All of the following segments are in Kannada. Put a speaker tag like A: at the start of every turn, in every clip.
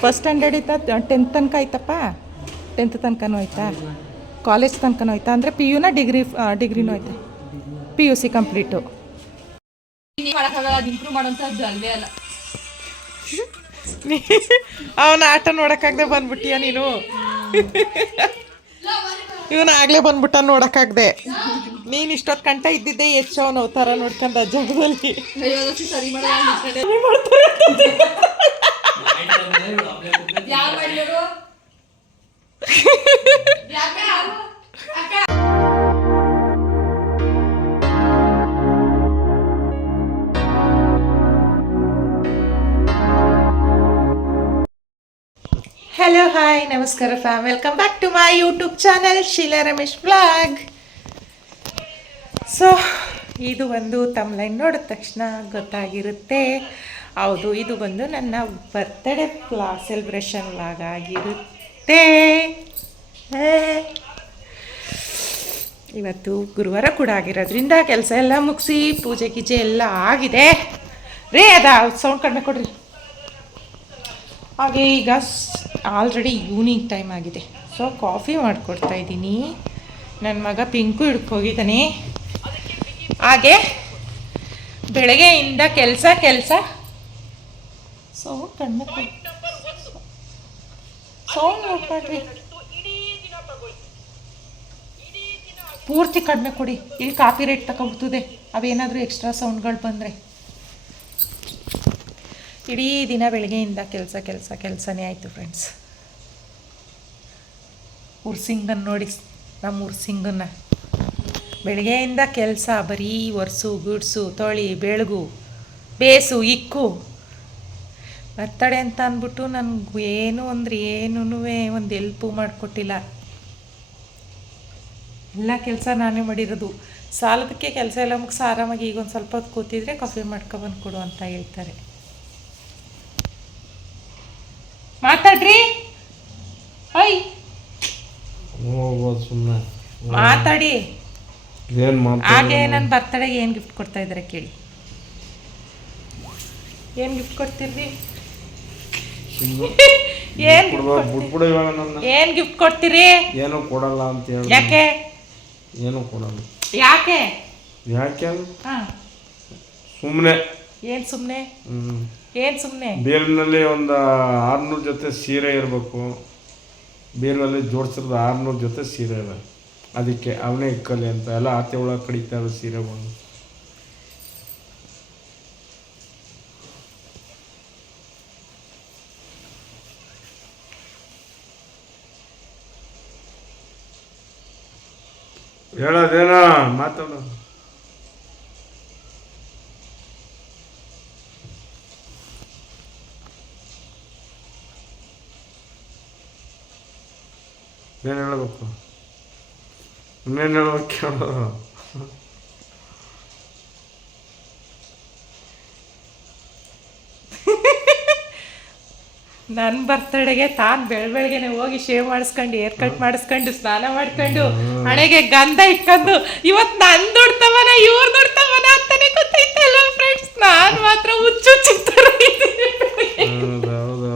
A: ಫಸ್ಟ್ ಸ್ಟ್ಯಾಂಡರ್ಡ್ ಇತ್ತ ಟೆಂತ್ ತನಕ ಆಯ್ತಪ್ಪ? ಟೆಂತ್ ತನಕನೂ ಆಯ್ತಾ? ಕಾಲೇಜ್ ತನಕನೂ ಆಯ್ತಾ? ಅಂದರೆ ಪಿ ಯುನ ಡಿಗ್ರಿ ಡಿಗ್ರಿನೂ ಆಯ್ತಾ? ಪಿ ಯು ಸಿ ಕಂಪ್ಲೀಟು ಅವನ ಆಟ ನೋಡೋಕ್ಕಾಗದೆ ಬಂದ್ಬಿಟ್ಟಿಯ ನೀನು? ಇವನ ಆಗಲೇ ಬಂದ್ಬಿಟ್ಟ ನೋಡೋಕ್ಕಾಗದೆ. ನೀನು ಇಷ್ಟೊತ್ತು ಕಂಟ ಇದ್ದಿದ್ದೆ ಹೆಚ್ಚು ಅವನು ಅವತಾರ ನೋಡ್ಕೊಂಡ ಜಾಗದಲ್ಲಿ
B: ಅಯ್ಯೋ ಅದಕ್ಕೆ ಸರಿ ಮಾಡೋದು ಯಾರು ಮಾಡಿದ್ರು
A: ಹಲೋ ಹಾಯ್ ನಮಸ್ಕಾರ fam welcome back to my YouTube channel Sheela Ramesh vlog so ಇದು ಒಂದು ತಮ್ಲೈನ್ ನೋಡಿದ ತಕ್ಷಣ ಗೊತ್ತಾಗಿರುತ್ತೆ. ಹೌದು, ಇದು ಬಂದು ನನ್ನ ಬರ್ತ್ಡೇ ಫ್ಲಾ ಸೆಲೆಬ್ರೇಷನ್ ವ್ಲಾಗ್ ಆಗಿರುತ್ತೆ ಇವತ್ತು ಗುರುವಾರ ಕೂಡ ಆಗಿರೋದ್ರಿಂದ ಕೆಲಸ ಎಲ್ಲ ಮುಗಿಸಿ, ಪೂಜೆ ಗೀಜೆ ಎಲ್ಲ ಆಗಿದೆ. ರೇ, ಅದ ಸೌಂಡ್ ಕಡಿಮೆ ಕೊಡ್ರಿ. ಹಾಗೆ ಈಗ ಆಲ್ರೆಡಿ ಈವ್ನಿಂಗ್ ಟೈಮ್ ಆಗಿದೆ. ಸೊ ಕಾಫಿ ಮಾಡಿಕೊಡ್ತಾ ಇದ್ದೀನಿ. ನನ್ನ ಮಗ ಪಿಂಕು ಹಿಡ್ಕೋಗಿದ್ದಾನೆ ಹಾಗೆ, ಬೆಳಗ್ಗೆಯಿಂದ ಕೆಲಸ ಕೆಲಸ ಸೌಂಡ್ ಕಡಿಮೆ ಕೊಡಿ. ಸೌಂಡ್ ನೋಡ್ಬೇಡ್ರಿ ಪೂರ್ತಿ ಕಡಿಮೆ ಕೊಡಿ. ಇಲ್ಲಿ ಕಾಪಿ ರೇಟ್ ತಗೊಬಿಡ್ತದೆ ಅವೇನಾದರೂ ಎಕ್ಸ್ಟ್ರಾ ಸೌಂಡ್ಗಳು ಬಂದರೆ. ಇಡೀ ದಿನ ಬೆಳಗ್ಗೆಯಿಂದ ಕೆಲಸ ಕೆಲಸ, ಕೆಲಸನೇ ಆಯಿತು ಫ್ರೆಂಡ್ಸ್ ಉರ್ಸಿಂಗನ್ನು ನೋಡಿ ನಮ್ಮ ಉರ್ಸಿಂಗನ್ನ ಬೆಳಗ್ಗೆಯಿಂದ ಕೆಲಸ ಬರೀ ಒರೆಸು, ಗುಡ್ಸು, ತೊಳಿ, ಬೆಳಗು, ಬೇಸು, ಇಕ್ಕು. ಬರ್ತಡೆ ಅಂತ ಅಂದ್ಬಿಟ್ಟು ನನಗೆ ಏನು ಅಂದ್ರೆ ಏನೂ ಒಂದು ಎಲ್ಪು ಮಾಡಿಕೊಟ್ಟಿಲ್ಲ. ಎಲ್ಲ ಕೆಲಸ ನಾನೇ ಮಾಡಿರೋದು. ಸಾಲದಕ್ಕೆ ಕೆಲಸ ಎಲ್ಲ ಮುಗಿಸಿ ಆರಾಮಾಗಿ ಈಗ ಒಂದು ಸ್ವಲ್ಪ ಹೊತ್ತು ಕೂತಿದ್ರೆ ಕಾಫಿ ಮಾಡ್ಕೊಬಂದು ಕೊಡು ಅಂತ ಹೇಳ್ತಾರೆ. ಮಾತಾಡ್ರಿ?
C: ಸುಮ್ಮನೆ
A: ಮಾತಾಡಿ. ಹಾಗೆ ನನ್ನ ಬರ್ತಡೆಗೆ ಏನು ಗಿಫ್ಟ್ ಕೊಡ್ತಾ ಇದ್ದಾರೆ ಕೇಳಿ. ಏನು ಗಿಫ್ಟ್ ಕೊಡ್ತೀರಿ ಏನು ಏನು ಗಿಫ್ಟ್ ಕೊಡ್ತೀರಿ?
C: ಏನು ಕೊಡಲ್ಲ ಅಂತ ಹೇಳಿ.
A: ಯಾಕೆ?
C: ಏನು ಕೊಡಲ್ಲ.
A: ಯಾಕೆ?
C: ಯಾಕೆ? ಸುಮ್ಮನೆ
A: ಏನ್ ಸುಮ್ಮನೆ ಏನು ಸುಮ್ಮನೆ
C: ಬೇರಿನಲ್ಲಿ ಒಂದು ಆರ್ನೂರು ಜೊತೆ ಸೀರೆ ಇರಬೇಕು. ಬೇರಿನಲ್ಲಿ ಜೋಡಿಸಿರೋದು ಆರ್ನೂರು ಜೊತೆ ಸೀರೆ ಇದೆ ಅದಕ್ಕೆ ಅವನೇ ಇಕ್ಕಲಿ ಅಂತ ಎಲ್ಲ ಆತೆ ಒಳಗೆ ಕಡಿತಾರೆ ಸೀರೆಗಳು. ಹೇಳೋದೇನ? ಮಾತಾಡೋಣ. ಏನು ಹೇಳ್ಬೇಕು? ಇನ್ನೇನು ಹೇಳ್ಬೇಕು? ಹೇಳು
A: ನನ್ನ ಬರ್ತಡೆಗೆ ತಾನು ಬೆಳ ಬೆಳಗ್ಗೆನೆ ಹೋಗಿ ಶೇವ್ ಮಾಡಿಸ್ಕೊಂಡು ಏರ್ ಕಟ್ ಮಾಡಿಸ್ಕೊಂಡು ಸ್ನಾನ ಮಾಡ್ಕೊಂಡು ಹಣೆಗೆ ಗಂಧ ಇಟ್ಕೊಂಡು ಇವತ್ತು ನನ್ನ ದುಡ್ತವನ ಇವ್ರು ದುಡ್ತವನ ಅಂತಾನೆ ಗೊತ್ತೈತಲ್ಲ ಫ್ರೆಂಡ್ಸ್ ನಾನು ಮಾತ್ರ ಹುಚ್ಚು
C: ಹೌದು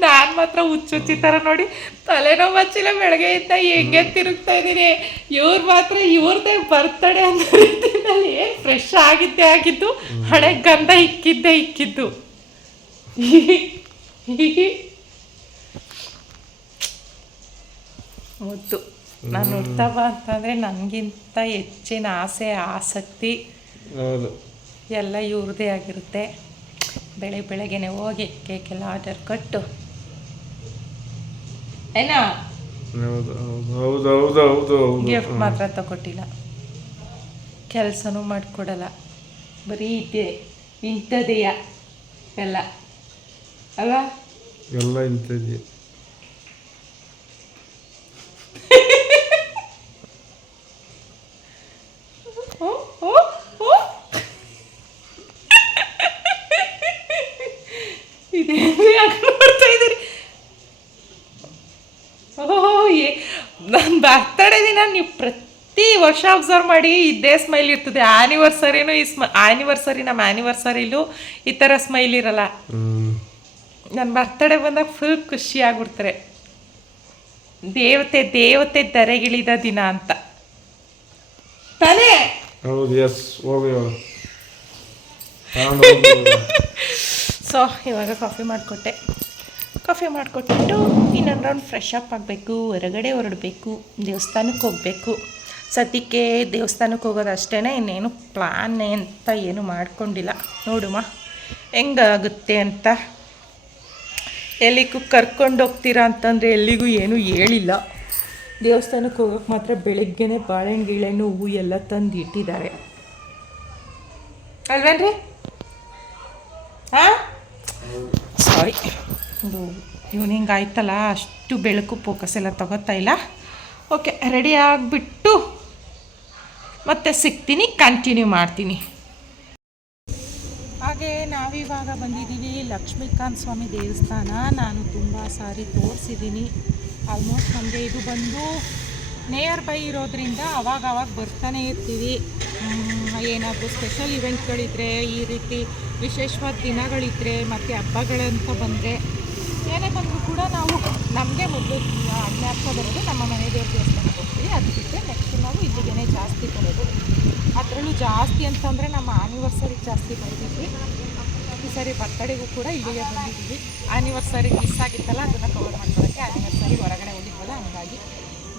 A: ನಾನು ಮಾತ್ರ ಹುಚ್ಚುಚ್ಚಿ ಥರ ನೋಡಿ ತಲೆನೋವು ಬೆಳಗ್ಗೆ ಬೆಳಗ್ಗೆಯಿಂದ ಹೆಂಗೆ ತಿರುಗ್ತಾ ಇದ್ದೀನಿ. ಇವ್ರು ಮಾತ್ರ ಇವ್ರದ್ದೇ ಬರ್ತಡೆ ಅಂತ ರೀತಿಯಲ್ಲಿ ಏನು ಫ್ರೆಶ್ ಆಗಿದ್ದೇ ಆಗಿದ್ದು ಹಣೆಗೆ ಗಂಧ ಇಕ್ಕಿದ್ದೇ ಇಕ್ಕಿದ್ದು. ಮುದ್ದು ನಾನು ಹುಡ್ತವ ಅಂತಂದರೆ ನನಗಿಂತ ಹೆಚ್ಚಿನ ಆಸೆ ಆಸಕ್ತಿ
C: ಹೌದು.
A: ಎಲ್ಲ ಇವ್ರದ್ದೇ ಆಗಿರುತ್ತೆ. ಬೆಳೆ ಬೆಳಗ್ಗೆನೆ ಹೋಗಿ ಕೇಕೆಲ್ಲ ಆರ್ಡರ್ ಕೊಟ್ಟು. ಏನ?
C: ಹೌದು ಹೌದು ಹೌದು ಹೌದು ಹೌದು ಹೌದು.
A: ಗಿಫ್ಟ್ ಮಾತ್ರ ತಗೊಟ್ಟಿಲ್ಲ. ಕೆಲಸನೂ ಮಾಡಿಕೊಡಲ್ಲ. ಬರೀ ಇದೆ ಇಂಥದೆಯ ಎಲ್ಲ. ಅಲ್ವಾ
C: ಎಲ್ಲ ಇಂಥದ್ದೇ.
A: ನನ್ನ ಬರ್ತಡೇ ದಿನ ನೀವು ಪ್ರತಿ ವರ್ಷ ಅಬ್ಸರ್ವ್ ಮಾಡಿ ಇದೇ ಸ್ಮೈಲ್ ಇರ್ತದೆ. ಆನಿವರ್ಸರಿನೂ ಈ ಸ್ಮ ಆನಿವರ್ಸರಿ ನಮ್ಮ ಆ್ಯನಿವರ್ಸರಿಲೂ ಈ ಥರ ಸ್ಮೈಲ್ ಇರಲ್ಲ. ನನ್ನ ಬರ್ತಡೇ ಬಂದಾಗ ಫುಲ್ ಖುಷಿಯಾಗ್ಬಿಡ್ತಾರೆ ದೇವತೆ ದೇವತೆ ಧರೆಗಿಳಿದ ದಿನ ಅಂತ. ತಾನೇ
C: ಹೌದು ಎಸ್ ಹೋಗಿ ಇವಾಗ ತಗೊಂಡು ಹೋಗಿ.
A: ಸೊ ಇವಾಗ ಕಾಫಿ ಮಾಡಿಕೊಟ್ಟೆ. ಕಾಫಿ ಮಾಡಿಕೊಟ್ಟು ಇನ್ನೊಂದು ರೌಂಡ್ ಫ್ರೆಶ್ ಅಪ್ ಆಗಬೇಕು ಹೊರಗಡೆ ಹೊರಡಬೇಕು ದೇವಸ್ಥಾನಕ್ಕೆ ಹೋಗಬೇಕು. ಸದ್ಯಕ್ಕೆ ದೇವಸ್ಥಾನಕ್ಕೆ ಹೋಗೋದು ಅಷ್ಟೇ ಇನ್ನೇನು ಪ್ಲಾನ್ ಅಂತ ಏನು ಮಾಡ್ಕೊಂಡಿಲ್ಲ. ನೋಡುಮ ಹೆಂಗಾಗುತ್ತೆ ಅಂತ. ಎಲ್ಲಿಗೂ ಕರ್ಕೊಂಡು ಹೋಗ್ತೀರಾ ಅಂತಂದರೆ ಎಲ್ಲಿಗೂ ಏನೂ ಹೇಳಿಲ್ಲ. ದೇವಸ್ಥಾನಕ್ಕೆ ಹೋಗೋಕೆ ಮಾತ್ರ ಬೆಳಗ್ಗೆನೇ ಬಾಳೆಹಣ್ಣು ಗಿಳೆಣ್ಣು ಹೂವು ಎಲ್ಲ ತಂದು ಇಟ್ಟಿದ್ದಾರೆ ಅಲ್ವೇನ್ರಿ? ಹಾಂ ಸಾರಿ ಇದು ಈವ್ನಿಂಗ್ ಆಯ್ತಲ್ಲ, ಅಷ್ಟು ಬೆಳಕು ಫೋಕಸ್ ಎಲ್ಲ ತಗೋತಾ ಇಲ್ಲ. ಓಕೆ ರೆಡಿ ಆಗಿಬಿಟ್ಟು ಮತ್ತೆ ಸಿಗ್ತೀನಿ ಕಂಟಿನ್ಯೂ ಮಾಡ್ತೀನಿ. ಹಾಗೆ ನಾವಿವಾಗ ಬಂದಿದ್ದೀವಿ. ಲಕ್ಷ್ಮೀಕಾಂತ್ ಸ್ವಾಮಿ ದೇವಸ್ಥಾನ. ನಾನು ತುಂಬ ಸಾರಿ ತೋರಿಸಿದ್ದೀನಿ. ಆಲ್ಮೋಸ್ಟ್ ನಮಗೆ ಇದು ಬಂದು ನಿಯರ್ ಬೈ ಇರೋದ್ರಿಂದ ಅವಾಗ ಅವಾಗ ಬರ್ತಾನೆ ಇರ್ತೀವಿ. ಏನಾದರೂ ಸ್ಪೆಷಲ್ ಇವೆಂಟ್ಗಳಿದ್ರೆ ಈ ರೀತಿ ವಿಶೇಷವಾದ ದಿನಗಳಿದ್ದರೆ ಮತ್ತು ಹಬ್ಬಗಳಂತ ಬಂದರೆ, ಏನೇ ಬಂದರೂ ಕೂಡ ನಾವು ನಮಗೆ ಮೊದಲು ಅಜ್ಞಾಪ ಬರೋದು ನಮ್ಮ ಮನೆ ದೇವ್ರ ದೇವಸ್ಥಾನಕ್ಕೆ ಹೋಗ್ತೀವಿ ಅದು ಬಿಟ್ಟರೆ ನೆಕ್ಸ್ಟ್ ನಾವು ಇಲ್ಲಿಗೆ ಜಾಸ್ತಿ ಬರೋದು. ಅದರಲ್ಲೂ ಜಾಸ್ತಿ ಅಂತಂದರೆ ನಮ್ಮ ಆ್ಯನಿವರ್ಸರಿಗೆ ಜಾಸ್ತಿ ಬಂದಿದ್ವಿ ಈ ಸರಿ ಬರ್ತಡೆಗೂ ಕೂಡ ಇಲ್ಲಿಗೆ ಬಂದಿದ್ದೀವಿ. ಆನಿವರ್ಸರಿ ಮಿಸ್ ಆಗಿತ್ತಲ್ಲ, ಅದನ್ನು ಕವರ್ ಮಾಡ್ಕೊಳ್ಳೋಕ್ಕೆ ಆನಿವರ್ಸರಿ ಹೊರಗಡೆ ಹೋಗಿದ್ವಲ್ಲ, ಹಂಗಾಗಿ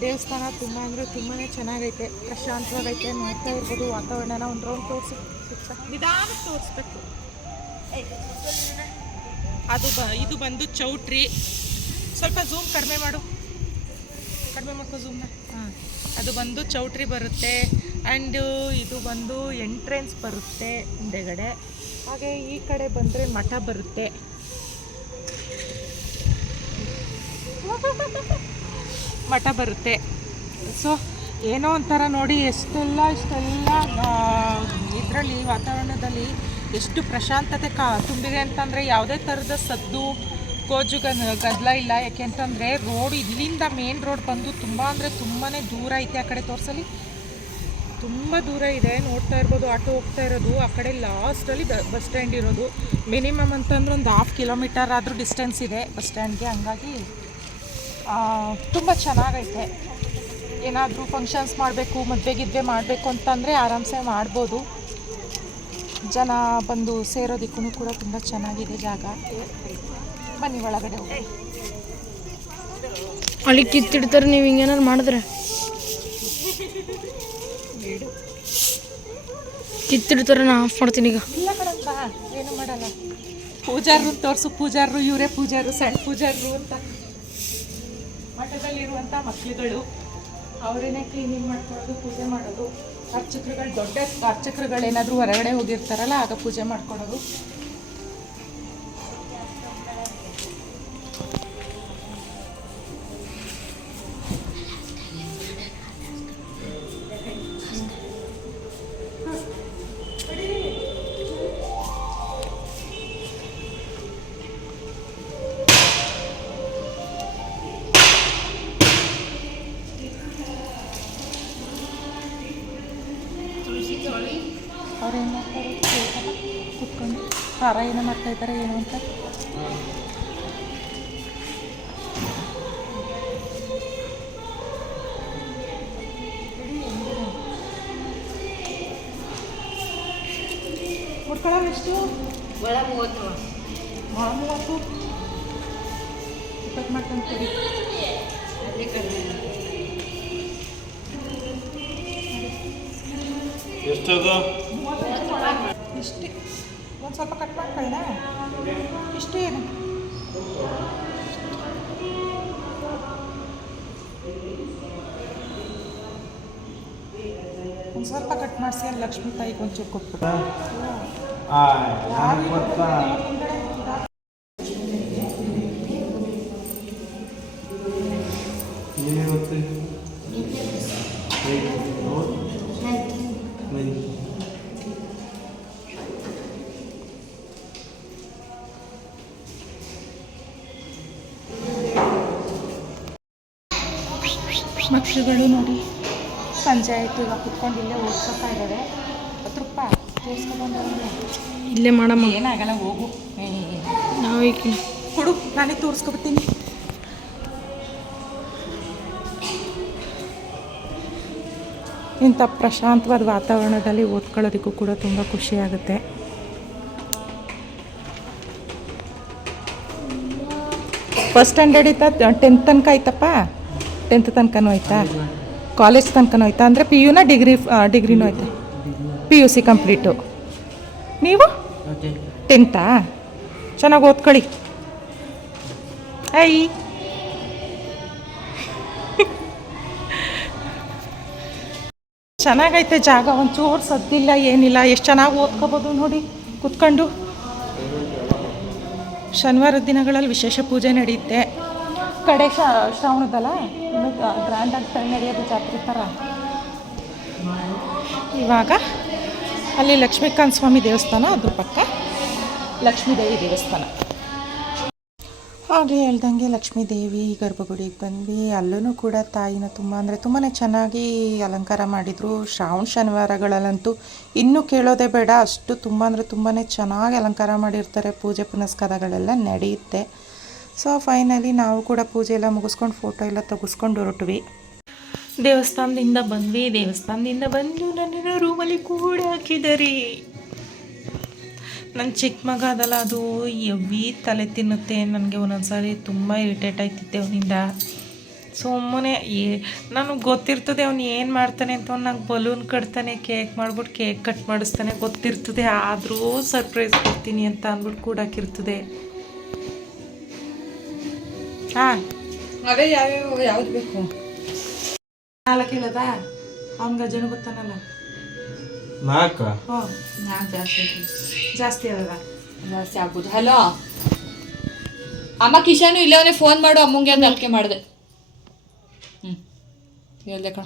A: ದೇವಸ್ಥಾನ ತುಂಬ ಅಂದರೆ ತುಂಬಾ ಚೆನ್ನಾಗೈತೆ, ಪ್ರಶಾಂತವಾಗೈತೆ, ನೋಡ್ತಾ ಇರ್ಬೋದು, ವಾತಾವರಣನ ಒಂದು ರೌಂಡ್ ತೋರಿಸಿ ನಿಧಾನ ತೋರಿಸ್ಬೇಕು. ಅದು ಬ ಇದು ಬಂದು ಚೌಟ್ರಿ. ಸ್ವಲ್ಪ ಝೂಮ್ ಕಡಿಮೆ ಮಾಡು. ಕಡಿಮೆ ಮಾಡ್ಕೋ ಝೂಮ್ನ ಹಾಂ, ಅದು ಬಂದು ಚೌಟ್ರಿ ಬರುತ್ತೆ. ಆ್ಯಂಡ್ ಇದು ಬಂದು ಎಂಟ್ರೆನ್ಸ್ ಬರುತ್ತೆ ಹಿಂದೆಗಡೆ. ಹಾಗೆ ಈ ಕಡೆ ಬಂದರೆ ಮಠ ಬರುತ್ತೆ. ಮಠ ಬರುತ್ತೆ. ಸೊ ಏನೋ ಒಂಥರ ನೋಡಿ ಎಷ್ಟೆಲ್ಲ ಇಷ್ಟೆಲ್ಲ ಇದರಲ್ಲಿ, ವಾತಾವರಣದಲ್ಲಿ ಎಷ್ಟು ಪ್ರಶಾಂತತೆ ಕಾ, ತುಂಬಿದೆ ಅಂತಂದರೆ ಯಾವುದೇ ಥರದ ಸದ್ದು ಕೋಜು ಗದ್ದಲ ಇಲ್ಲ. ಯಾಕೆಂತಂದರೆ ರೋಡ್ ಇಲ್ಲಿಂದ ಮೇನ್ ರೋಡ್ ಬಂದು ತುಂಬ ಅಂದರೆ ತುಂಬಾ ದೂರ ಐತೆ ಆ ಕಡೆ ತೋರಿಸಲಿ. ತುಂಬ ದೂರ ಇದೆ. ನೋಡ್ತಾ ಇರ್ಬೋದು, ಆಟೋ ಹೋಗ್ತಾ ಇರೋದು. ಆ ಕಡೆ ಲಾಸ್ಟಲ್ಲಿ ಬಸ್ ಸ್ಟ್ಯಾಂಡ್ ಇರೋದು. ಮಿನಿಮಮ್ ಅಂತಂದ್ರೆ ಒಂದು ಹಾಫ್ ಕಿಲೋಮೀಟರ್ ಆದರೂ ಡಿಸ್ಟೆನ್ಸ್ ಇದೆ ಬಸ್ ಸ್ಟ್ಯಾಂಡ್ಗೆ ಹಂಗಾಗಿ ತುಂಬ ಚೆನ್ನಾಗೈತೆ. ಏನಾದರೂ ಫಂಕ್ಷನ್ಸ್ ಮಾಡಬೇಕು, ಮದುವೆ ಗಿದ್ವೆ ಮಾಡಬೇಕು ಅಂತಂದರೆ ಆರಾಮ್ಸೆ ಮಾಡ್ಬೋದು. ಜನ ಬಂದು ಸೇರೋದಕ್ಕೂ ಕೂಡ ತುಂಬ ಚೆನ್ನಾಗಿದೆ ಜಾಗ. ಬನ್ನಿ ಒಳಗಡೆ ಹೋಗಿ
D: ಅಲ್ಲಿ ಕಿತ್ತಿಡ್ತಾರೆ, ನೀವು ಹಿಂಗೇನಾದ್ರು ಮಾಡಿದ್ರೆ? ಕಿತ್ತಿಡ್ತಾರೆ ನಾ ಆಫ್ ಮಾಡ್ತೀನಿ ಈಗ.
A: ಇಲ್ಲ ಕಣಪ್ಪ, ಏನು ಮಾಡಲ್ಲ. ಪೂಜಾರರು ತೋರಿಸು, ಪೂಜಾರರು ಇವರೇ ಪೂಜಾರು ಸಣ್ಣ ಪೂಜಾರರು ಅಂತ. ಮಠದಲ್ಲಿರುವಂಥ ಮಕ್ಕಳುಗಳು ಅವರೇನೆ ಕ್ಲೀನಿಂಗ್ ಮಾಡ್ಕೊಳ್ಳೋದು ಪೂಜೆ ಮಾಡೋದು. ಅರ್ಚಕರುಗಳು ದೊಡ್ಡ ಅರ್ಚಕರುಗಳೇನಾದರೂ ಹೊರಗಡೆ ಹೋಗಿರ್ತಾರಲ್ಲ, ಆಗ ಪೂಜೆ ಮಾಡ್ಕೊಳ್ಳೋದು ಖಾರ ಏನೋ ಮಾಡ್ತಾ ಇದ್ದಾರೆ ಏನು ಅಂತ? ಸ್ವಲ್ಪ ಕಟ್ ಮಾಡಿಸಿ ಲಕ್ಷ್ಮೀ ತಾಯಿಗೆ ಒಂಚೂರು ಕೊಟ್ಬಿಟ್ಟು ಕುತ್ಕೊಂಡು ಇಲ್ಲೇ ಓದ್ಕೊತಾ ಇದ್ದಾರೆ ಹತ್ತು ರೂಪಾಯಿ
D: ಇಲ್ಲೇ ಮಾಡಮ್ಮ.
A: ಏನಾಗಲ್ಲ ಹೋಗು.
D: ನಾವೀಗ
A: ಕೊಡು ನಾನೇ ತೋರಿಸ್ಕೊಬರ್ತೀನಿ. ಇಂಥ ಪ್ರಶಾಂತವಾದ ವಾತಾವರಣದಲ್ಲಿ ಓದ್ಕೊಳ್ಳೋದಕ್ಕೂ ಕೂಡ ತುಂಬ ಖುಷಿಯಾಗುತ್ತೆ ಫಸ್ಟ್ ಸ್ಟ್ಯಾಂಡರ್ಡ್ ಇತ್ತ? ಟೆಂತ್ ತನಕ ಆಯ್ತಪ್ಪ? ಟೆಂತ್ ತನಕನೂ ಆಯ್ತಾ? ಕಾಲೇಜ್ ತನಕನೂ ಆಯ್ತಾ ಅಂದರೆ ಪಿ ಯುನ ಡಿಗ್ರಿ ಡಿಗ್ರಿನೂ ಆಯ್ತಾ ಪಿ ಯು ಸಿ ಕಂಪ್ಲೀಟು ನೀವು? ಟೆಂತಾ ಚೆನ್ನಾಗಿ ಓದ್ಕೊಳ್ಳಿ. ಐ ಚೆನ್ನಾಗೈತೆ ಜಾಗ ಒಂಚೂರು ಸದ್ದಿಲ್ಲ ಏನಿಲ್ಲ. ಎಷ್ಟು ಚೆನ್ನಾಗಿ ಓದ್ಕೋಬೋದು ನೋಡಿ ಕುತ್ಕೊಂಡು. ಶನಿವಾರದ ದಿನಗಳಲ್ಲಿ ವಿಶೇಷ ಪೂಜೆ ನಡೆಯುತ್ತೆ. ಕಡೆ ಶ್ರಾವಣದಲ್ಲ? ಇನ್ನು ಗ್ರ್ಯಾಂಡಾಗಿ ನಡೆಯೋದು ಜಾತ್ರೆ ಥರ ಇವಾಗ ಅಲ್ಲಿ ಲಕ್ಷ್ಮೀಕಾಂತ ಸ್ವಾಮಿ ದೇವಸ್ಥಾನ ಅದ್ರ ಪಕ್ಕ. ಲಕ್ಷ್ಮೀದೇವಿ ದೇವಸ್ಥಾನ. ಹಾಗೆ ಹೇಳ್ದಂಗೆ ಲಕ್ಷ್ಮೀದೇವಿ ಗರ್ಭಗುಡಿಗೆ ಬಂದ್ವಿ. ಅಲ್ಲೂ ಕೂಡ ತಾಯಿನ ತುಂಬ ಅಂದರೆ ತುಂಬಾ ಚೆನ್ನಾಗಿ ಅಲಂಕಾರ ಮಾಡಿದರು. ಶ್ರಾವಣ ಶನಿವಾರಗಳಲ್ಲಂತೂ ಇನ್ನೂ ಕೇಳೋದೇ ಬೇಡ. ಅಷ್ಟು ತುಂಬ ಅಂದರೆ ತುಂಬಾ ಚೆನ್ನಾಗಿ ಅಲಂಕಾರ ಮಾಡಿರ್ತಾರೆ. ಪೂಜೆ ಪುನಸ್ಕಾರಗಳೆಲ್ಲ ನಡೆಯುತ್ತೆ. ಸೊ ಫೈನಲಿ ನಾವು ಕೂಡ ಪೂಜೆ ಎಲ್ಲ ಮುಗಿಸ್ಕೊಂಡು ಫೋಟೋ ಎಲ್ಲ ತೆಗೆಸ್ಕೊಂಡು ಹೊರಟ್ವಿ. ದೇವಸ್ಥಾನದಿಂದ ಬಂದ್ವಿ. ದೇವಸ್ಥಾನದಿಂದ ಬಂದು ನನ್ನ ರೂಮಲ್ಲಿ ಕೂಡ ಹಾಕಿದರಿ. ನನ್ನ ಚಿಕ್ಕ ಮಗ ಅದಲ್ಲ, ಅದು ಎವಿ ತಲೆ ತಿನ್ನುತ್ತೆ. ನನಗೆ ಒಂದೊಂದ್ಸಾರಿ ತುಂಬ ಇರಿಟೇಟ್ ಆಯ್ತಿದ್ದೆ ಅವನಿಂದ. ಸುಮ್ಮನೆ ಏ, ನನಗೆ ಗೊತ್ತಿರ್ತದೆ ಅವ್ನು ಏನು ಮಾಡ್ತಾನೆ ಅಂತ. ಅವ್ನು ನಂಗೆ ಬಲೂನ್ ಕಟ್ತಾನೆ ಕೇಕ್ ಮಾಡ್ಬಿಟ್ಟು ಕೇಕ್ ಕಟ್ ಮಾಡಿಸ್ತಾನೆ. ಗೊತ್ತಿರ್ತದೆ, ಆದರೂ ಸರ್ಪ್ರೈಸ್ ಕೊಡ್ತೀನಿ ಅಂತ ಅಂದ್ಬಿಟ್ಟು ಕೂಡ ಹಾಕಿರ್ತದೆ. ಹಾಂ.
B: ಅದೇ ಯಾವ್ಯಾವ ಯಾವ್ದು ಬೇಕು?
A: ನಾಲ್ಕು ಇಲ್ಲದ ಅವ್ನ ಗಜನ ಗೊತ್ತಾನಲ್ಲ
C: ನಾಲ್ಕ?
A: ಹ್ಞೂ.
B: ನಾಲ್ಕು ಜಾಸ್ತಿ.
A: ಜಾಸ್ತಿ ಅದ
B: ಜಾಸ್ತಿ ಆಗ್ಬೋದು. ಹಲೋ ಅಮ್ಮ ಕಿಶಾನು ಇಲ್ಲವನೇ ಫೋನ್ ಮಾಡು. ಅಮ್ಮಂಗೆ ಅಂತ ಅದಕ್ಕೆ ಮಾಡಿದೆ. ಹ್ಞೂ ಹೇಳ್ದೆ ಕಣ.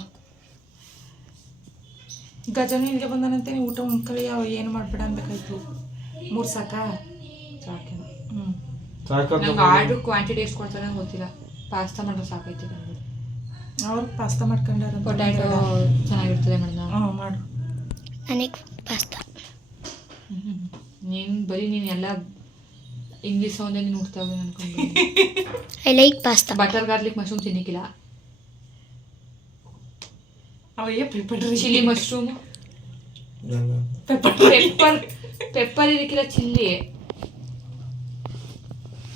A: ಗಜನ ಇಲ್ಲಿಗೆ ಬಂದಾನಂತೆ. ನೀವು ಊಟ ಉಣ್ಕೊಳ್ಳಿ ಯಾವ ಏನು ಮಾಡ್ಬೇಡ ಅನ್ಬೇಕಾಯ್ತು ಮೂರು ಸಾಕಾ?
B: ನಂಗೆ ಆರ್ಡ್ರ್ ಕ್ವಾಂಟಿಟಿ ಎಷ್ಟು ಕೊಡ್ತಾರೆ ಗೊತ್ತಿಲ್ಲ. ಪಾಸ್ತಾ ಮಾಡಿದ್ರೆ ಸಾಕೈತಿ ನನಗೆ
A: ಅವ್ರು ಪಾಸ್ತಾ ಮಾಡ್ಕೊಂಡಾರ
B: ಪೊಟ್ಯಾಟೊ ಚೆನ್ನಾಗಿರ್ತದೆ ಮೇಡಮ್.
A: ಹಾಂ ಮಾಡು.
D: ನನಗೆ ಪಾಸ್ತಾ
B: ನೀನು ಬರೀ ನೀನು ಎಲ್ಲ ಇಂಗ್ಲೀಷ್ ಸೌಂದೇ ನೀನು ಹುಡ್ತಾವೆ ಅನ್ಕೊಂಡು
D: I like pasta
B: butter garlic mushroom ತಿನ್ನಕ್ಕಿಲ್ಲ.
A: ಅವಯ್ಯ prepare
B: chilli mushroom pepper pepper ಇದಕ್ಕಿಲ್ಲ chilli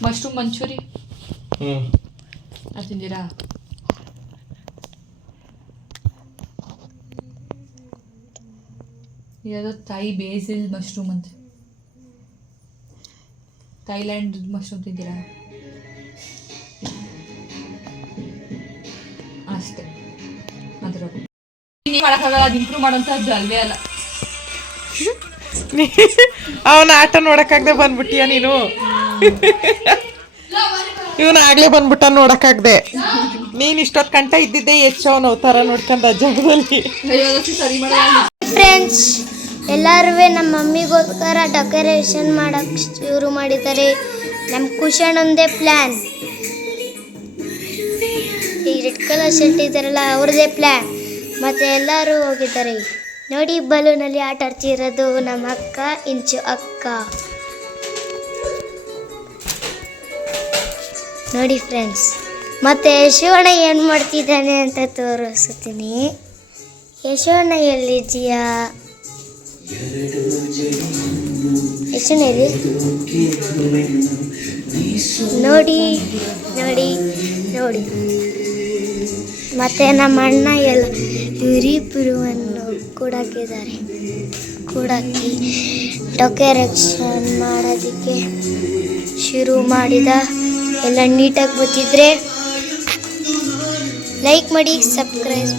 B: mushroom manchurian
C: ಹ್ಞೂ
B: ಅದು ತಿಂದಿರಾ ಯಾವುದೋ ತಾಯಿ ಬೇಸಿಲ್ ಮಶ್ರೂಮ್ ಅಂತ ಥೈಲ್ಯಾಂಡ್ ಮಶ್ರೂಮ್ ತಿಂದಿರಾ ಅಷ್ಟೇ. ಅದರ ಮಾಡೋಕ್ಕಾಗಲ್ಲ ಅದು ಇಂಪ್ರೂವ್ ಮಾಡೋಂಥದ್ದು ಅಲ್ಲೇ ಅಲ್ಲ.
A: ಅವನ ಆಟ ನೋಡಕ್ಕಾಗದೆ ಬಂದ್ಬಿಟ್ಟಿಯಾ ನೀನು? ಇವನ ಆಗ್ಲೇ ಬಂದ್ಬಿಟ್ಟ ನೋಡಕ್ಕಾಗ್ದೆ. ನೀನ್ ಇಷ್ಟೊತ್ತು ಕಂಟ ಇದ್ದಿದ್ದೆ ಹೆಚ್ಚು ಅವನು ಥರ ನೋಡ್ಕೊಂಡ ಜಾಗದಲ್ಲಿ.
E: ಫ್ರೆಂಡ್ಸ್ ನಮ್ಮ ಮಮ್ಮಿಗೋಸ್ಕರ ಡೆಕೋರೇಷನ್ ಮಾಡಕ್ ಶುರು ಮಾಡಿದ್ದಾರೆ. ನಮ್ಮ ಒಂದೇ ಪ್ಲಾನ್ ಈ ರೆಡ್ ಕಲರ್ ಶರ್ಟ್ ಇದ್ದಾರಲ್ಲ ಅವ್ರದ್ದೇ ಪ್ಲಾನ್ ಮತ್ತೆ ಎಲ್ಲರೂ ಹೋಗಿದ್ದಾರೆ. ನೋಡಿ ಬಲೂನಲ್ಲಿ ಆಟ ಆಡ್ತಿರೋದು ನಮ್ಮ ಅಕ್ಕ, ಇಂಚು ಅಕ್ಕ. ನೋಡಿ ಫ್ರೆಂಡ್ಸ್ ಮತ್ತು ಯಶೋಣ ಏನು ಮಾಡ್ತಿದ್ದಾನೆ ಅಂತ ತೋರಿಸ್ತೀನಿ. ಯಶೋಣ ಎಲ್ಲಿದ್ದೀಯಾ? ಯಶೋಣ ಎಲ್ಲಿ? ನೋಡಿ ನೋಡಿ ನೋಡಿ. ಮತ್ತೆ ನಮ್ಮ ಅಣ್ಣ ಎಲ್ಲ ಇವರಿಬ್ಬರುವನ್ನು ಕೂಡಾಕಿದ್ದಾರೆ ಕೂಡಾಕಿ ಡೆಕೋರೇಷನ್ ಮಾಡೋದಕ್ಕೆ ಶುರು ಮಾಡಿದ ಎಲ್ಲ ನೀಟಾಗಿ ಗೊತ್ತಿದ್ರೆ ಲೈಕ್ ಮಾಡಿ ಸಬ್ಸ್ಕ್ರೈಬ್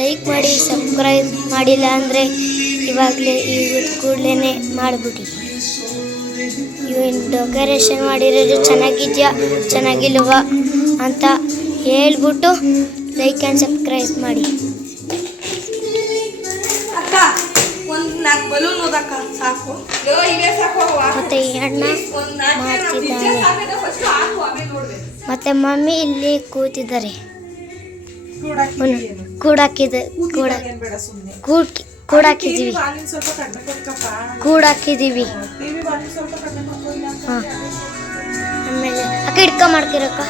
E: ಲೈಕ್ ಮಾಡಿ ಸಬ್ಸ್ಕ್ರೈಬ್ ಮಾಡಿಲ್ಲ ಅಂದರೆ ಇವಾಗಲೇ ಈಗ ಕೂಡಲೇ ಮಾಡಿಬಿಡಿ. ಇವೇನು ಡೆಕೋರೇಷನ್ ಮಾಡಿರೋದು ಚೆನ್ನಾಗಿದೆಯಾ, ಚೆನ್ನಾಗಿಲ್ವಾ ಅಂತ ಹೇಳ್ಬಿಟ್ಟು ಲೈಕ್ ಆ್ಯಂಡ್ ಸಬ್ಸ್ಕ್ರೈಬ್ ಮಾಡಿ. ಮತ್ತೆ ಈ ಅಣ್ಣ ಮಾಡ್ತಿದ್ದಾನೆ ಮತ್ತೆ ಮಮ್ಮಿ ಇಲ್ಲಿ ಕೂತಿದ್ದಾರೆ. ಕೂಡಾಕಿದ ಕೂಡ ಕೂಡ್ ಕೂಡ ಹಾಕಿದೀವಿ
A: ಬಾಲಿನ ಸ್ವಲ್ಪ ಕಡಿಮೆ ಕೊಟ್ಕಪ್ಪ
E: ಕೂಡ ಹಾಕಿದೀವಿ
A: ಟಿವಿ ಬಾಲಿನ ಸ್ವಲ್ಪ ಕಡಿಮೆ ಕೊಟ್ಕೊಳ್ಳಿ ಅಂತ
E: ಹಾಂ. ಆಮೇಲೆ ಅಕ್ಕ ಹಿಡ್ಕ ಮಾಡ್ಕಿರಕ್ಕ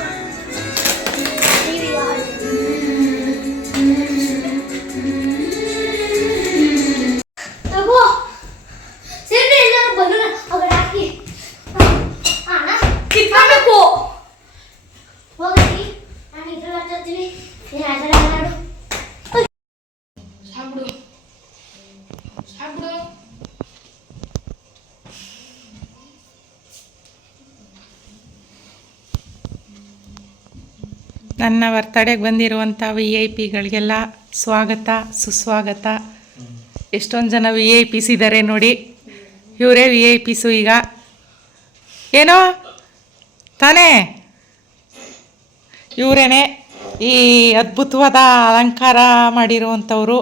A: ನನ್ನ ಬರ್ತಡೆಗೆ ಬಂದಿರುವಂಥ ವಿ ಐ ಪಿಗಳಿಗೆಲ್ಲ ಸ್ವಾಗತ, ಸುಸ್ವಾಗತ. ಎಷ್ಟೊಂದು ಜನ ವಿ ಐ ಪಿಸ್ ಇದ್ದಾರೆ ನೋಡಿ. ಇವರೇ ವಿ ಐ ಪಿಸು ಈಗ. ಏನೋ? ತಾನೇ? ಇವರೇನೆ ಈ ಅದ್ಭುತವಾದ ಅಲಂಕಾರ ಮಾಡಿರುವಂಥವರು.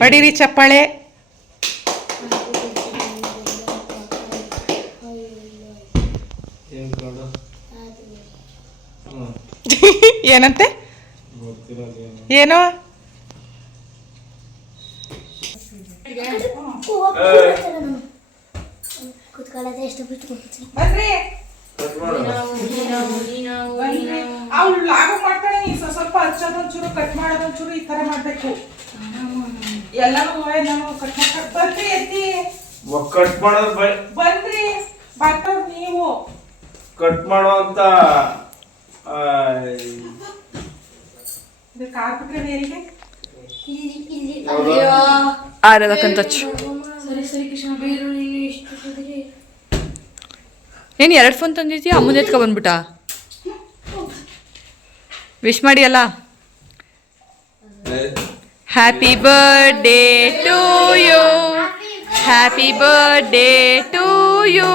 A: ಬಡೀರಿ ಚಪ್ಪಾಳೆ. ಏನಂತೆ? ಏನೋ? ಅವ್ಳು ಲಾಗು ಮಾಡ್ತಾಳೆ ಸ್ವಲ್ಪ ಹಚ್ಚೋದೊಂಚೂರು ಕಟ್ ಮಾಡೋದೊಂಚೂರು ಈ ತರ ಮಾಡ್ಬೇಕು. ಎಲ್ಲಾನು ನಾನು ಕಟ್ ಮಾಡ್ಕೊಂಡು ಬನ್ರಿ ಎತ್ತಿ.
C: ಕಟ್ ಮಾಡೋದು ಬೈ
A: ಬನ್ರಿ. ಬರ್ತವ್ರು ನೀವು.
C: ಕಟ್ ಮಾಡೋ ಅಂತ ಆ,
A: ಇದು ಕಾರ್ಬಿಟ್ರೆ ಬೇರಿಗೆ
B: ಆರದಕ್ಕಂತಚ್ಚು ಏನು ಎರಡು ಫೋನ್ ತಂದಿದ್ಯಾ ಅಮ್ಮನ ಎತ್ಕೊ ಬಂದ್ಬಿಟ್ಟ ವಿಶ್ ಮಾಡಿ ಅಲ್ಲ happy birthday to you happy birthday to you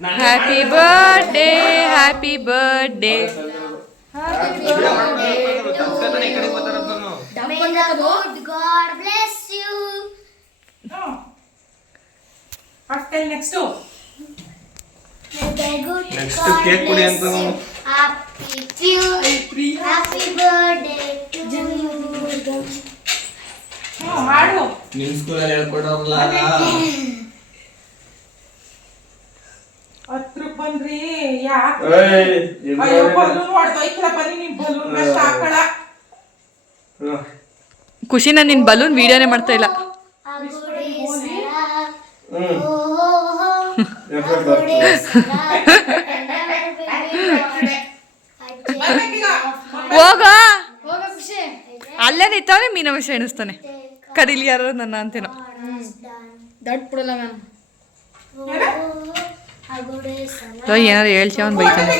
B: happy birthday happy birthday
E: God bless you
A: ಅಷ್ಟೇ ನೆಕ್ಸ್ಟು
C: Next cake ಕೊಡಿ ಅಂತ ನಾನು.
E: ಹ್ಯಾಪಿ ಫ್ಯೂ ಹ್ಯಾಪಿ ಬರ್ಡೇ ಟು ಯು
A: ಹ್ಞೂ ಹಾಡು
F: ನಿಮ್ ಸ್ಕೂಲಲ್ಲಿ ಹೇಳ್ಕೊಡೋರಲ್ಲ
A: ಹತ್ರಕ್ ಬಂದ್ರಿ ಯಾಕೆ?
C: ಏಯ್, ಇಲ್ಲಿ
A: ಅಯ್ಯೋ
C: ನೋಡಿ.
A: ಬಲೂನ್ ಹೊಡೆದೋಯ್ತಲ್ಲ ಬನ್ನಿ ನಿಮ್ ಬಲೂನ್ ಅಷ್ಟು ಹಾಕಳ
B: ಖುಷಿನ ನಿನ್ ಬಲೂನ್ ವಿಡಿಯೋನೇ ಮಾಡ್ತಾ ಇಲ್ಲ. ಹೋಗ. ಅಲ್ಲೇ ನಿಂತವನೇ ಮೀನ ವಿಷ ಎಣಿಸ್ತಾನೆ. ಕರೀಲಿ ಯಾರು ನನ್ನ ಅಂತೇನೋ. ಲೋ, ಏನಾದ್ರು ಹೇಳ್ತೀಯ ಅವ್ನು ಬೈತಾನೆ?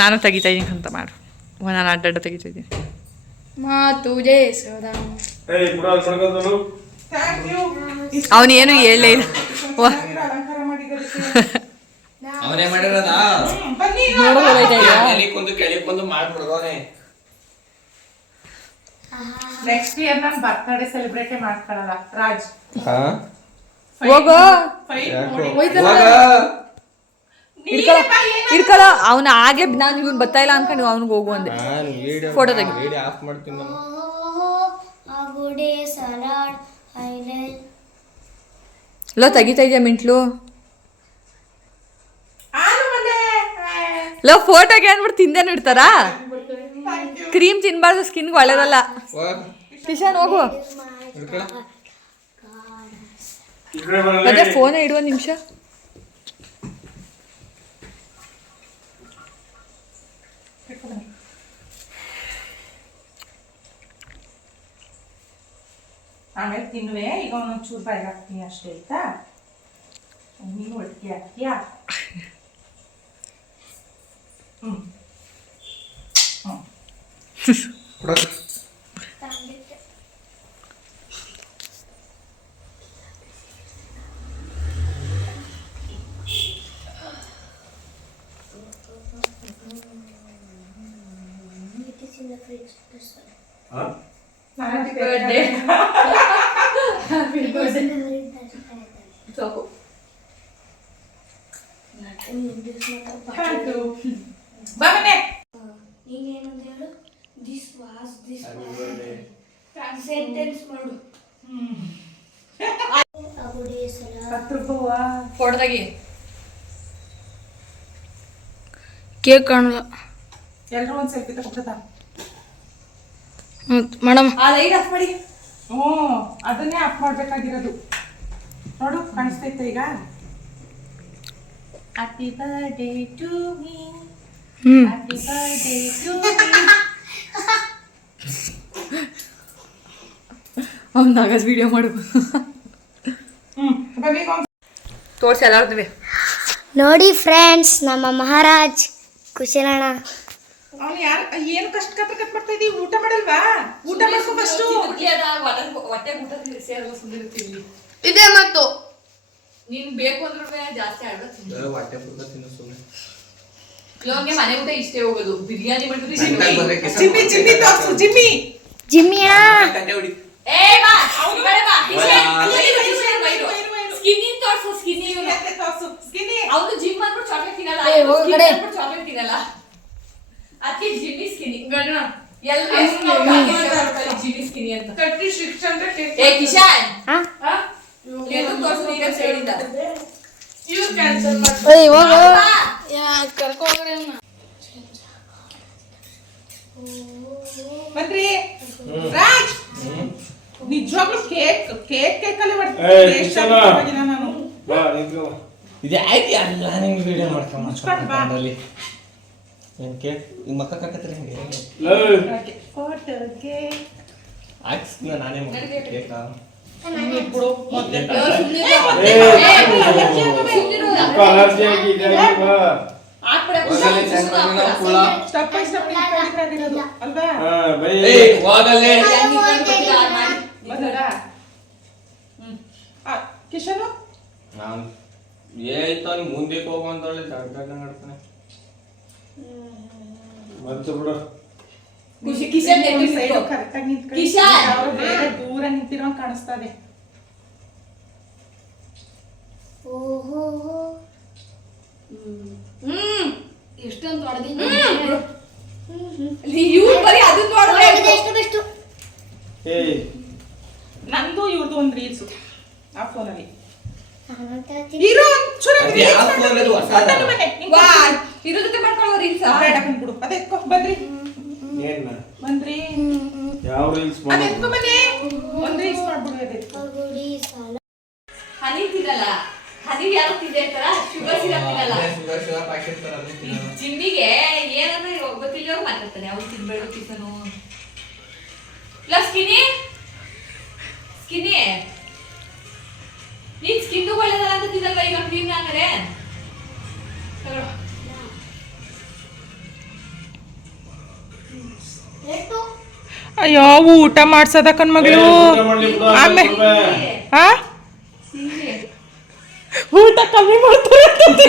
B: ನಾನು ತೆಗಿತಾ ಇದೀನಿ ಅಂತ ಮಾಡು. ಓ, ನಾನು ಅಡ್ಡಡ್ಡ ತೆಗಿತಾ ಇದ್ದೀನಿ.
G: ಮಾತು ಜಯಿಸೋದ.
C: ಏಯ್, ಬಿಡು, ಅದ್
A: ಥ್ಯಾಂಕ್ ಯು
B: ಅವನು ಏನು ಹೇಳಲೇ ಇಲ್ಲ.
A: ನೆಕ್ಸ್ಟ್ ಇಯರ್ ನಾನು ಬರ್ತಡೇ ಸೆಲೆಬ್ರೇಟ್ ಮಾಡ್ಕೊಳ್ಳಲ್ಲ. ರಾಜ್.
B: ಹೋಗೋ? ಇರ್ಕಲ್ಲ ಅವನ ಹಾಗೆ ನಾನು ಇವನ್ ಬರ್ತಾ ಇಲ್ಲ ಅನ್ಕೊಂಡು ಅವ್ನಿಗೆ ಹೋಗು ಅಂದೆ. ಫೋಟೋ ತೆಗೆ.
F: ಆಫ್ ಮಾಡ್ತೀನಿ
B: ಲೋ ತೆಗಿತಾ ಇದೆಯಾ ಮಿಂಟ್ಲು. ಲೋ ಫೋಟೋಗೆ ಅಂದ್ಬಿಟ್ಟು ತಿಂದೆ ಇಡ್ತಾರಾ? ಕ್ರೀಮ್ ತಿನ್ಬಾರ್ದು ಸ್ಕಿನ್ಗೆ ಒಳ್ಳೇದಲ್ಲ.
F: ಟಿಶನ್
B: ಕಿಶನ್ ಹೋಗು. ಅದೇ ಫೋನ್ ಇಡುವ ನಿಮಿಷ.
A: ಆಮೇಲೆ ತಿನ್ನುವೆ ಈಗ ಒಂದೊಂದು ಚೂರು ಬಾಯಿ ಹಾಕ್ತೀನಿ ಅಷ್ಟೇ ಆಯ್ತಾ? ನೀನು ಒಟ್ಟಿಗೆ ಹಾಕ್ತೀಯಾ? ಹ್ಞೂ
F: ಕೊಡು.
C: ಹಾ?
A: ಬರ್ಡೇ ಬಾ ಬನ್ನಿ
E: ನೀನೇನಂತ ಹೇಳು ದಿಸ್
A: ಹತ್ತು ರೂಪಾಯಿ
B: ಫೋಟೋದಾಗಿ
G: ಕೇಕ್ ಕಾಣಲ್ಲ
A: ಎಲ್ಲರೂ ಒಂದು ಸೆಲ್ಫಿ ತಗೊಳ್ತದ
G: ಹ್ಞೂ ಮೇಡಮ್.
B: ಆ ಲೈಟ್ ಆಫ್ ಮಾಡಿ.
A: ಹ್ಞೂ ಅದನ್ನೇ ಆಫ್ ಮಾಡಬೇಕಾಗಿರೋದು. ನೋಡು ಕಾಣಿಸ್ತೈತೆ ಈಗ. Happy birthday to me happy birthday to me
B: ಅವ್ನು ಆಗಾದ ವಿಡಿಯೋ ಮಾಡು.
A: ಹ್ಞೂ
B: ತೋರಿಸಿ ಎಲ್ಲಾರ್ದು
E: ನೋಡಿ ಫ್ರೆಂಡ್ಸ್ ನಮ್ಮ ಮಹಾರಾಜ್ ಕುಶಲಣ್ಣ
A: ಅವ್ನು ಯಾರು ಏನು ಕಷ್ಟ ಕತ್ರ ಕಟ್ ಮಾಡ್ತಾ ಇದೀವಿ ಊಟ ಮಾಡಲ್ವಾ ಊಟ ಮಾಡ್ಕೊ ಫಸ್ಟು
G: ಇದೆ ಮತ್ತು
B: ನೀನ್ ಬೇಕು ಅಂದ್ರೂ ಜಾಸ್ತಿ ಆಡ್ಬೇಕು ತಿನ್ನು.
F: ಹೊಟ್ಟೆ ಪುರ್ತ ತಿನ್ನು ಸುಮ್ಮನೆ
B: ಇವಾಗೆ ಮನೆ ಊಟ ಇಷ್ಟೇ ಹೋಗೋದು ಬಿರಿಯಾನಿ ಮಾಡಿದ್ರೆ
A: ಜಿಮ್ಮಿ ಜಿಮ್ಮಿ ತೋರ್ಸು ಜಿಮ್ಮಿ
E: ಜಿಮ್ಮಿ
B: ಏ ಬಾ ಬಾ. ಸ್ಕಿನ್ನಿ ತೋರ್ಸು ಸ್ಕಿನ್ನಿ
A: ಮತ್ತೆ ತೋರ್ಸು. ಸ್ಕಿನ್ನಿ
B: ಅವನು ಜಿಮ್ ಅಂದ್ಬಿಟ್ಟು ಚಾಕ್ಲೇಟ್ ತಿನ್ನಲ್ಲ.
G: ಏ, ಹೋಗು ಕಡೆ.
B: ಚಾಕ್ಲೇಟ್ ತಿನ್ನಲ್ಲ. ಅದಕ್ಕೆ ಜಿಮ್ಮಿ ಸ್ಕಿನಿ
G: ಗಣ
B: ಎಲ್ಲ ಜಿಮ್ಮಿ ಸ್ಕಿನ್ನಿ ಅಂತ?
G: ಅಂತ ಕೇಕ್
B: ಏ ಕಿಶಾನ್!
E: ಹಾ?
B: ಎದ್ದು ತೋರ್ಸು ನೀರ ಸೈಡಿಂದ
G: ಇವ್ರು ಕ್ಯಾನ್ಸಲ್ ಮಾಡಿ
E: ಹೋಗು.
A: ಬಂದ್ರಿ. ರಾಜ್! ನಿಜವಾಗ್ಲೂ ಕೇಕ್ ಕೇಕ್ ಕೇಕ್ ಮಾಡ್ತೀನಿ ನಾನು.
C: ಬಾ ನಿಂತ್ಕೋ.
F: ಇದು ಆಯ್ತು ನಿಂಗೆ ವಿಡಿಯೋ ಮಾಡ್ಕೊಂಡು
A: ಮುಚ್ಕೊಂಡ್ ಬಾ.
F: ಮಾಡ್ಕೊಂಡು ಏನು ಕೇಕ್? ಮಕ್ಕ ಕಾಕತ್ರಿ ಹಿಂಗೆ?
C: ಲೇ,
A: ಫೋಟೋಗೆ
F: ಹಾಕ್ಸ್ತೀನಿ ನಾನೇ ಮಾಡ್ತೀನಿ. ಕೇಕ?
A: ಬಿಡು
C: ಅಲರ್ಜಿ ಬಾ.
A: ಸ್ಟೆಪ್ ಬೈ ಸ್ಟೆಪ್ ಅಲ್ವಾ?
C: ಹಾ, ಬೈ.
F: ಹೋಗಲೇ
A: ಬಂದರಾ ಆ, ಕಿಶನು?
F: ನಾನು ಏಯ್ತು ಅವ್ನು ಮುಂದೆ ಹೋಗು ಅಂತೇಳಿ ಜಾಗ ಆಡ್ತಾನೆ.
C: ಬಂತು ಬಿಡು.
B: ಖುಷಿ ಕಿಶನ್!
A: ಕರೆಕ್ಟಾಗಿ ದೂರ ನಿಂತಿರೋ ಕಾಣಿಸ್ತದೆ.
E: ಓಹೋ.
G: ಹ್ಮ್. ಎಷ್ಟೊಂದು ಹೊಡೆದಿ
B: ಇವ್ರು ಬರೀ ಅದನ್ನ ನೋಡ್ಬೇಕು
E: ಎಷ್ಟು ಬೆಷ್ಟು
C: ಏಯ್
A: ನಂದು ಇವ್ರದ್ದು ಒಂದು ರೀಲ್ಸು ಆ ಫೋನಲ್ಲಿ. ಇರೋ ಒಂಚೂರು
F: ಅದು ಯಾವ phone ಅದು ಹೊಸಾದ?
A: ನನ್ನ ಮನೆ, ನಿಂಗೆ
B: ವಾ ಇದ್ರ ಜೊತೆ ಮಾಡ್ಕೊಳ್ಳೋ ರೀಲ್ಸ್
A: ಬೇಡ. ಬಂದ್ಬಿಡು ಅದೇ ಎತ್ಕೊ ಬಂದ್ರಿ.
C: ಏನ್
A: ಬಂದ್ರಿ.
C: ಯಾವ ರೀಲ್ಸ್
A: ಅದ್ ಎತ್ಕೊ ಬನ್ನಿ ಒಂದ್ ರೀಲ್ಸ್ ಮಾಡ್ಬಿಡು ಅದೇ.
B: ಹನಿ ತಿನ್ನಲ್ಲ. ಹನಿ ಯಾರು ತಿಂದೆ ಅಂತಾರ ಶುಗರ್ ಸಿರಪ್ ತಿನ್ನಲ್ಲ ಈ ಜಿಮ್ಮಿಗೆ ಏನಂದ್ರೆ ಗೊತ್ತಿಲ್ಲ ಮಾತಾಡ್ತಾನೆ. ಅವ್ರು ತಿನ್ಬೇಡ ಟಿಫನು. ಇಲ್ಲ ನೀನ್ ಸ್ಕಿನ್ ಒಳ್ಳೇದಲ್ಲ ಅಂತ ತಿನ್ನಲ್ವ ಈಗ ಕ್ರೀಮ್
A: ಅಯ್ಯೋ ಊಟ ಮಾಡ್ಸದ ಕಣ್ಮಗಳು ಆಮೇಲೆ
C: ರೂಪಾಯಿ.
A: ಊಟ ಕಮ್ಮಿ ಮಾಡ್ತಾರೆ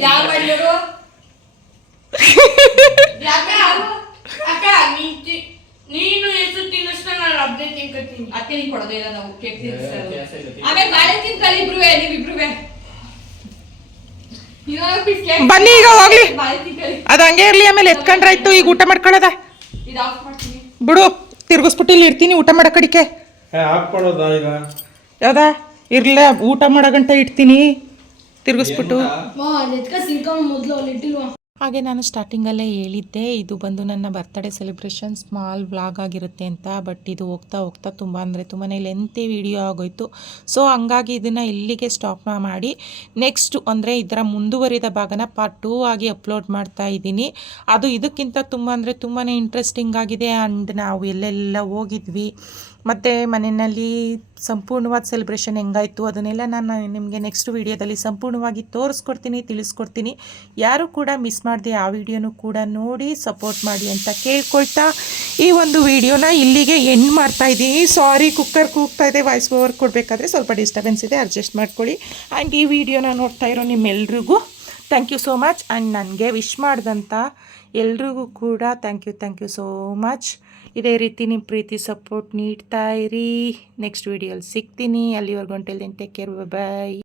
B: ಯಾವ ಮಾಡಿದ್ರು ಯಾಕೆ
G: ಅಕ್ಕ ನೀ ತಿ- ನೀನು ಎಷ್ಟು ತಿನ್ನಿಸ್ತಾ ನಾನು ಅಬ್ದೇ
B: ಅದಕ್ಕೆ ನೀನ್ ಕೊಡೋದೇ ಇಲ್ಲ ನಾವು ಕೇಕ್. ಆಮೇಲೆ ಬಾಳೆ ತಿಂತಲ್ಲ ಇಬ್ರುವೆ. ನೀವಿಬ್ರುವೆ
A: ಬನ್ನಿ ಈಗ ಹೋಗ್ಲಿ. ಅದ ಹಂಗೆ ಇರ್ಲಿ ಆಮೇಲೆ ಎತ್ಕೊಂಡ್ರಾಯ್ತು ಈಗ ಊಟ ಮಾಡ್ಕೊಳ್ಳೋದ?
B: ಇದು ಆಫ್ ಮಾಡ್ತೀನಿ.
A: ಬಿಡು ತಿರ್ಗಿಸ್ಬಿಟ್ಟು ಇಲ್ಲಿ ಇರ್ತೀನಿ ಊಟ ಮಾಡೋ ಕಡಿಕೆ ಯಾವ್ದಾ? ಇರ್ಲ ಊಟ ಮಾಡೋ ಗಂಟ ಇಡ್ತೀನಿ. ತಿರ್ಗಿಸ್ಬಿಟ್ಟು. ಹಾಗೆ ನಾನು ಸ್ಟಾರ್ಟಿಂಗಲ್ಲೇ ಹೇಳಿದ್ದೆ, ಇದು ಬಂದು ನನ್ನ ಬರ್ತ್ಡೇ ಸೆಲೆಬ್ರೇಷನ್ ಸ್ಮಾಲ್ ವ್ಲಾಗ್ ಆಗಿರುತ್ತೆ ಅಂತ ಬಟ್ ಇದು ಹೋಗ್ತಾ ಹೋಗ್ತಾ ತುಂಬ, ಅಂದರೆ ತುಂಬಾ ಲೆಂತಿ ವಿಡಿಯೋ ಆಗೋಯ್ತು. ಸೊ ಹಂಗಾಗಿ ಇದನ್ನು ಇಲ್ಲಿಗೆ ಸ್ಟಾಪ್ ಮಾಡಿ ನೆಕ್ಸ್ಟ್ ಅಂದರೆ ಇದರ ಮುಂದುವರಿದ ಭಾಗನ ಪಾರ್ಟ್ ಟೂ ಆಗಿ ಅಪ್ಲೋಡ್ ಮಾಡ್ತಾ ಇದ್ದೀನಿ. ಅದು ಇದಕ್ಕಿಂತ ತುಂಬ, ಅಂದರೆ ತುಂಬಾ ಇಂಟ್ರೆಸ್ಟಿಂಗ್ ಆಗಿದೆ. ಆ್ಯಂಡ್ ನಾವು ಎಲ್ಲೆಲ್ಲ ಹೋಗಿದ್ವಿ. ಮತ್ತು ಮನೆಯಲ್ಲಿ ಸಂಪೂರ್ಣವಾದ ಸೆಲೆಬ್ರೇಷನ್ ಹೆಂಗಾಯಿತು ಅದನ್ನೆಲ್ಲ ನಾನು ನಿಮಗೆ ನೆಕ್ಸ್ಟ್ ವೀಡಿಯೋದಲ್ಲಿ ಸಂಪೂರ್ಣವಾಗಿ ತೋರಿಸ್ಕೊಡ್ತೀನಿ, ತಿಳಿಸ್ಕೊಡ್ತೀನಿ. ಯಾರು ಕೂಡ ಮಿಸ್ ಮಾಡಿದೆ ಆ ವಿಡಿಯೋನು ಕೂಡ ನೋಡಿ ಸಪೋರ್ಟ್ ಮಾಡಿ ಅಂತ ಕೇಳ್ಕೊಳ್ತಾ ಈ ಒಂದು ವಿಡಿಯೋನ ಇಲ್ಲಿಗೆ ಎಂಡ್ ಮಾಡ್ತಾ ಇದ್ದೀನಿ. ಸಾರಿ ಕುಕ್ಕರ್ ಕೂಗ್ತಾ ಇದೆ ವಾಯ್ಸ್ ಓವರ್ ಕೊಡಬೇಕಾದ್ರೆ ಸ್ವಲ್ಪ ಡಿಸ್ಟರ್ಬೆನ್ಸ್ ಇದೆ ಅಡ್ಜಸ್ಟ್ ಮಾಡ್ಕೊಳ್ಳಿ. ಆ್ಯಂಡ್ ಈ ವಿಡಿಯೋನ ನೋಡ್ತಾ ಇರೋ ನಿಮ್ಮೆಲ್ರಿಗೂ thank you so much and ನನಗೆ ವಿಶ್ ಮಾಡಿದಂಥ ಎಲ್ರಿಗೂ ಕೂಡ thank you thank you so much ಇದೇ ರೀತಿ ನಿಮ್ಮ ಪ್ರೀತಿ ಸಪೋರ್ಟ್ ನೀಡ್ತಾ ಇರಿ. ನೆಕ್ಸ್ಟ್ ವೀಡಿಯೋಲಿ ಸಿಗ್ತೀನಿ. ಅಲ್ಲಿವರೆಗೂ ಟೇಕ್ ಕೇರ್ ಬಾಯ್